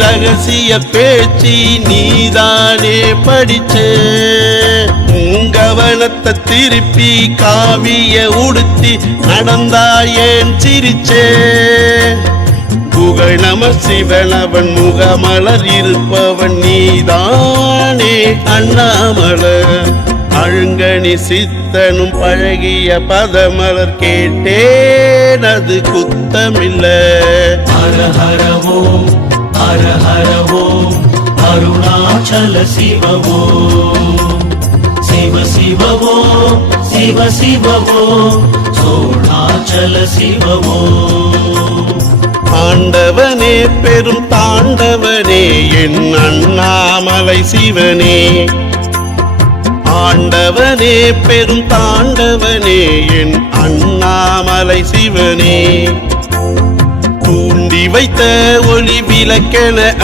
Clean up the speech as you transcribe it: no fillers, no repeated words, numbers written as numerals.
ரகசிய பேச்சு நீதானே படிச்ச கவனத்தை திருப்பி காவிய உடுத்தி நடந்தாயேன் சிரிச்சே புகழ் நம சிவனவன் முகமலர் இருப்பவன் நீதானே அண்ணாமலர் அழுங்கணி சித்தனும் பழகிய பதமலர் கேட்டேன் அது குத்தமில்ல ஹர ஹர ஓம் ஹர ஹர ஓம் அருணாச்சல சிவ ஓம் சிவ சிவ ஓம் சிவ சிவ ஓம் சோணாச்சல சிவ ஓம் ஆண்டவனே பெரும் தாண்டவனே என் அண்ணாமலை சிவனே ஆண்டவனே பெரும் தாண்டவனே என் அண்ணாமலை சிவனே தூண்டி வைத்த ஒளி விளக்கென